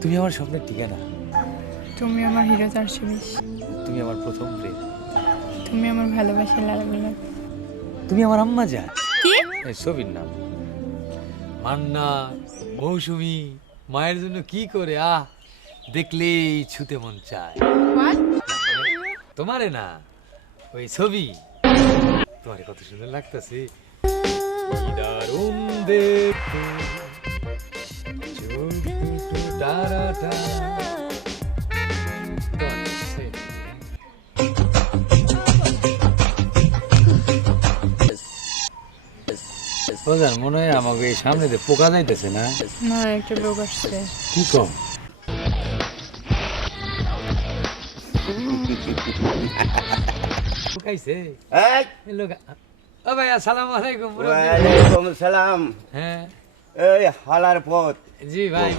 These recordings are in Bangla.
তুমি আমার স্বপ্নের ঠিকানা। তুমি আমার হিরো চারশো বিশ তুমি আমার প্রথম প্রেম। তুমি আমার ভালোবাসার লাল গোলাপ। তুমি আমার আম্মা যা কি? ছবির নাম। মান্না মৌসুমি মায়ের জন্য কি করে আহ দেখলেই ছুতে মন চায়। তোমারে না ওই ছবি। তোমারে কত সুন্দর লাগতেছে। দারুণ দেখতে চোখ তোমার কাছে। প্রধান মনে হয় আমাকে এই সামনে দিয়ে পোকা যাইতেছে না? না একটা লোক আসছে। কি কম? এই! লোক ও ভাই আসসালামু আলাইকুম। ওয়ালাইকুম সালাম। হ্যাঁ। এই হালার পথ জি ভাই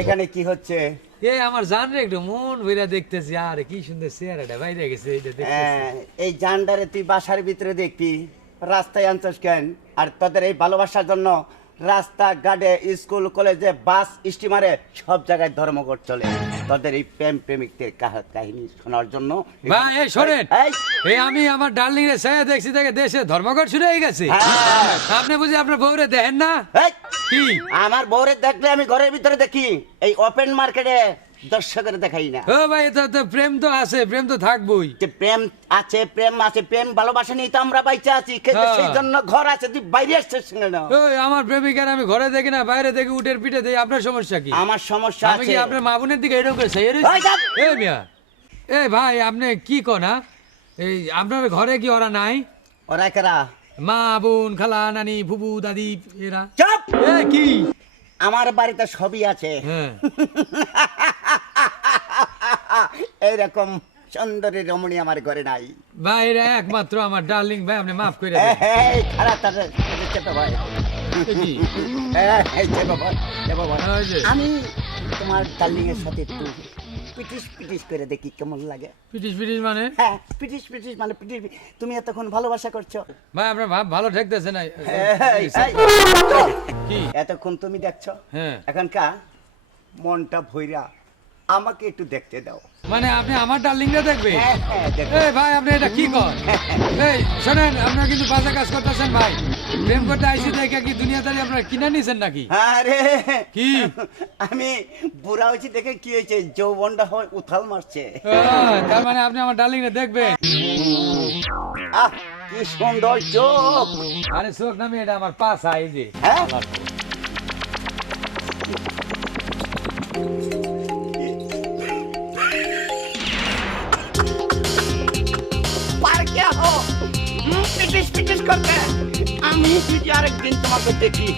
এখানে কি হচ্ছে? এই আমার জান রে একটু মন ভইরা দেখতেছি আরে কি সুন্দর চেহারাটা বাইরে গেছে এইটা দেখতেছি। হ্যাঁ, এই তুই বাসার ভিতরে দেখবি রাস্তায় আনছস কেন? আর তোদের এই ভালোবাসার জন্য রাস্তা ঘাটে স্কুল কলেজে বাস স্টিমারে সব জায়গায় ধর্মঘট চলে। তোদের এই প্রেম প্রেমিকদের কাহ- কাহিনী শোনার জন্য ভাই এই শোনেন। এই, আমি আমার ডার্লিং রে ছায়া দেখছি দেখে দেশে ধর্মঘট শুরু হয়ে গেছে। হ্যাঁ। আপনি বুঝি আপনার বউরে দেখেন না? এই, কি? আমার বউরে দেখলে আমি ঘরের ভিতরে দেখি। এই ওপেন মার্কেটে দর্শকের দেখাই না। ও ভাই তো তো প্রেম তো আছে প্রেম তো থাকবই। যে প্রেম আছে প্রেম আছে প্রেম ভালোবাসা নিয়ে তো আমরা বাইচে আছি। কিন্তু। সেই জন্য ঘর আছে তুই বাইরে আসছিস কেন? ওই আমার প্রেমিকার আমি ঘরে দেখি না বাইরে দেখি উটের পিঠে দেখি আপনার সমস্যা কি? আমার সমস্যা আমি কি আপনার মা বোনের দিকে এরকম করে সেই এই মিয়া। এই ভাই আপনি কি কনা এই আপনার ঘরে কি ওরা নাই? ওরা কেরা মা বোন খালা নানি ফুবু দাদি এরা? কি? আমার বাড়িতে সবই আছে। হ্যাঁ এইরকম সুন্দরী রমণী আমার ঘরে নাই। ভাই এরা একমাত্র আমার ডার্লিং ভাই আপনি মাফ করে খারাপ তাদের চেপে ভয় এ কি? এই চেপে ভয় চেপে ভয় ওই যে। আমি তোমার ডার্লিং এর সাথে একটু পিটিস পিটিস করে দেখি কেমন লাগে। পিটিস পিটিস মানে? হ্যাঁ পিটিস পিটিস মানে পিটিস তুমি এতক্ষণ ভালোবাসা করছ। ভাই ভালো ঠেকতেছে না। কি? এতক্ষণ তুমি দেখছ? হ্যাঁ। এখনকার মনটা ভৈরা আমাকে একটু দেখতে দাও। মানে আপনি আমার ডার্লিং রে দেখবে হ্যাঁ হ্যাঁ এই ভাই আপনি এটা কি কর? এই শোনেন আপনারা কিন্তু বাজে কাজ করতেছেন ভাই। প্রেম করতে আইসি দেখে কি দুনিয়াদারি আপনারা কিনে নিছেন নাকি? আরে কি? আমি বুড়া হয়েছি দেখে কি হয়েছে? যৌবনটা হয় উথাল মারছে। তার মানে আপনি আমার ডার্লিং রে দেখবেন। আহ কি সুন্দর চোখ। আরে চোখ নামে এটা আমার পাশ আই যে। হ্যাঁ? পার্কে হো পিটিস পিটিস করতে। আমি যদি আরেকদিন তোমাকে দেখি।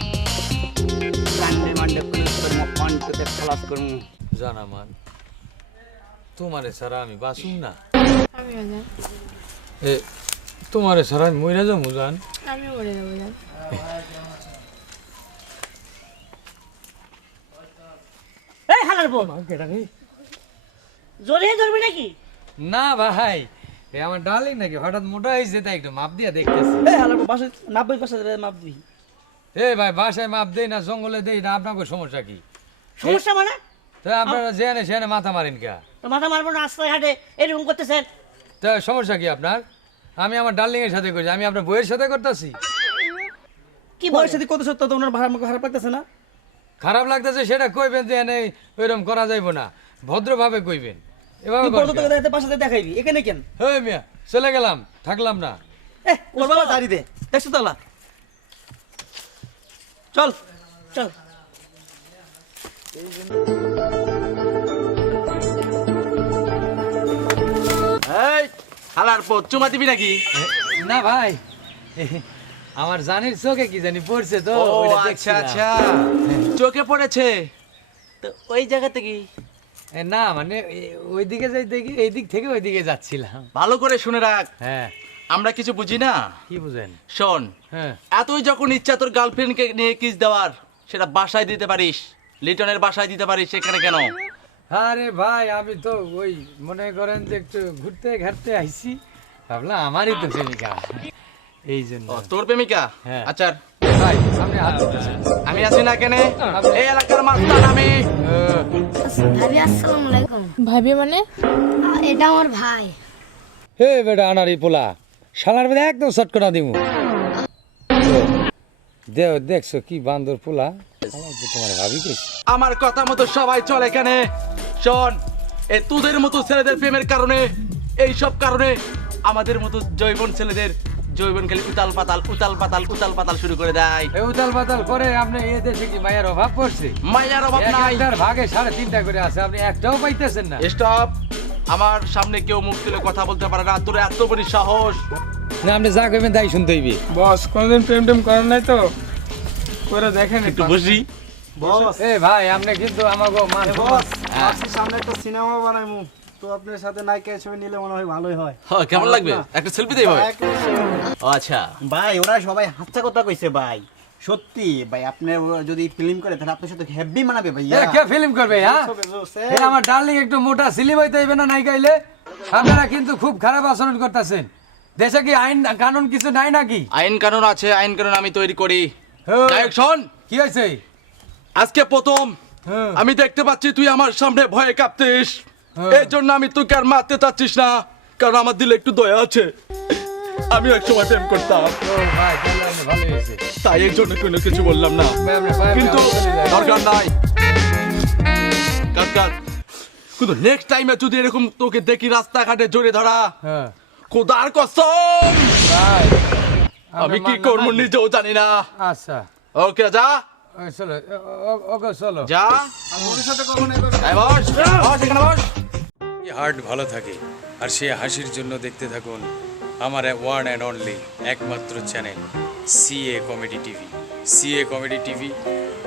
রান্ডে মান্ডে পুলিশ করব কণ্ঠতে খলাস করব জানা তোমারে ছাড়া আমি বাসুম না। এ তোমারে ছাড়া আমি যাব জান? মরে যাব জান। এই হালার বোন জোরে ধরবি নাকি? না ভাই এ আমার ডার্লিং নাকি? হঠাৎ মোটা হয়েছে তাই একটু মাপ দিয়ে দেখতেছি। এই হালার মাপ দিবি। এ ভাই বাসায় মাপ দেই না জঙ্গলে দেই না আপনাকে সমস্যা কি? সমস্যা মানে? তা আপনারা যেখানে সেখানে মাথা মারেন কা? তো মাথা মারবো না রাস্তায় ঘাটে এরকম করতেছেন। তা সমস্যা কি আপনার? আমি আমার ডার্লিং এর সাথে করছি আমি আপনার বইয়ের সাথে করতেছি? কি বলছেন সাথে কত সত্য তো ওনার ভাড়া আমাকে খারাপ লাগতেছে না? খারাপ লাগতেছে সেটা কইবেন যে এনে ওইরকম করা যাইব না। ভদ্রভাবে কইবেন। এভাবে তুই বড় তোকে দেখাতে পাশে দেখাইবি। এখানে কেন? হ্যাঁ মিয়া চলে গেলাম থাকলাম না। এ ওর বাবা দাঁড়ি দে। দেখছ তো চল চল। এই হালার পথ চুমা দিবি নাকি? না ভাই আমার জানির চোখে কি জানি পড়ছে তো আচ্ছা আচ্ছা। চোখে পড়েছে। তো ওই জায়গা থেকে এ, না মানে ওইদিকে যাই দেখি এই দিক থেকে ওইদিকে যাচ্ছিলাম। ভালো করে শুনে রাখ। হ্যাঁ। আমরা কিছু বুঝি না? কি বুঝেন? শোন হ্যাঁ। এতই যখন ইচ্ছা তোর গার্লফ্রেন্ডকে নিয়ে কিস দেওয়ার সেটা বাসায় দিতে পারিস লিটনের বাসায় দিতে পারিস সেখানে কেন? আরে ভাই আমি তো ওই মনে করেন যে একটু ঘুরতে ঘাটতে আইছি। ভাবলাম আমারই তো প্রেমিকা। এই জন্য। তোর প্রেমিকা? হ্যাঁ। আচ্ছা। আমি আছি না কেনে? এই এলাকার মাস্টার আমি। ভাবি আসসালামু আলাইকুম। ভাবি মানে? এটা আমার ভাই। হে বেটা আনারি পোলা শালার বেদে একদম দিমু। দেও দেখছ কি বান্দর পোলা? তোমার ভাবি কইছে। আমার কথা মতো সবাই চলে এখানে শোন এ তোদের মতো ছেলেদের প্রেমের কারণে এই সব কারণে আমাদের মতো জৈবন ছেলেদের জৈবন খালি উতাল পাতাল উতাল পাতাল উতাল পাতাল শুরু করে দেয়। উতাল পাতাল করে আপনি এই দেশে কি মায়ের অভাব পড়ছে? মাইয়ার অভাব নাই। একটার ভাগে সাড়ে তিনটা করে আছে আপনি একটাও পাইতেছেন না। স্টপ। আমার সামনে কেউ মুখ তুলে কথা বলতে পারে না। তোর এত বড় সাহস। না আপনি যা করবেন তাই শুনতে হইবে। বস কোনোদিন প্রেম টেম করেন নাই তো? করে দেখেন একটু বসি। বস। এ ভাই আপনি কিন্তু আমাকে মান বস সামনে একটা সিনেমা বানাইমু। তো আপনার সাথে নায়িকা হিসেবে নিলে মনে হয় ভালোই হয়। হ্যাঁ, কেমন লাগবে? একটা সেলফি দেই ভাই আচ্ছা। ভাই ওরা সবাই কথা কইছে ভাই। সত্যি ভাই আপনি যদি ফিল্ম করে তাহলে আপনার সাথে হেভি মানাবে ভাইয়া। এ, কে ফিল্ম করবে হ্যাঁ? ছবি জোরছে। এ, আমার ডার্লিং একটু মোটা সিলিম হইতে হইবে না নাই গাইলে আপনারা কিন্তু খুব খারাপ আচরণ করতেছেন। দেশে কি আইন কানুন কিছু নাই নাকি? আইন কানুন আছে আইন কানুন আমি তৈরি করি। নায়ক শোন। কি হয়েছে? আজকে প্রথম। আমি দেখতে পাচ্ছি তুই আমার সামনে ভয়ে কাঁপতিস। এই জন্য আমি তোকে আর মারতে চাচ্ছিস না কারণ আমার দিলে একটু দয়া আছে। আমি এক সময় প্রেম করতাম। তাই এই জন্য কোনো কিছু বললাম না। কিন্তু। দরকার নাই। কিন্তু নেক্সট টাইমে যদি এরকম তোকে দেখি রাস্তাঘাটে জোরে ধরা হ্যাঁ। খোদার কসম! আমি কি করব নিজেও জানি না। আচ্ছা। ওকে যা। চলো ওকে চলো। যা। ভবিষ্যতে কখনো এভাবে এই বস বস এখানে বস। হার্ট ভালো থাকে। আর সে হাসির জন্য দেখতে থাকুন আমার ওয়ান অ্যান্ড অনলি একমাত্র channel, CA comedy TV. CA comedy TV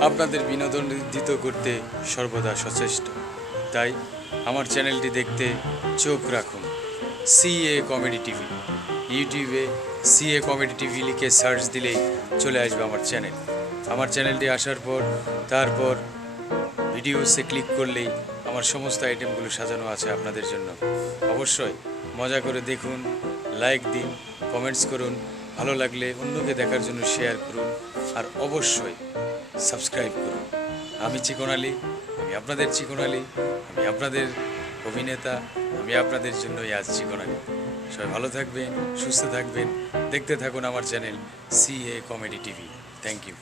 আপনাদের বিনোদন দিত করতে সর্বদা সচেষ্ট। তাই আমার চ্যানেলটি দেখতে চোখ রাখুন, সিএ কমেডি টিভি। ইউটিউবে সিএ কমেডি টিভি লিখে সার্চ দিলেই চলে আসবে আমার চ্যানেল। আমার চ্যানেলটি আসার পর, তারপর ভিডিওসে ক্লিক করলেই আমার সমস্ত আইটেমগুলো সাজানো আছে আপনাদের জন্য। অবশ্যই মজা করে দেখুন লাইক দিন কমেন্টস করুন, ভালো লাগলে অন্যকে দেখার জন্য শেয়ার করুন, আর অবশ্যই সাবস্ক্রাইব করুন। আমি চিকন আলী, আমি আপনাদের চিকন আলী, আমি আপনাদের অভিনেতা, আমি আপনাদের জন্যই আজ চিকন আলী। সবাই ভালো থাকবেন, সুস্থ থাকবেন, দেখতে থাকুন আমার channel C A comedy TV thank you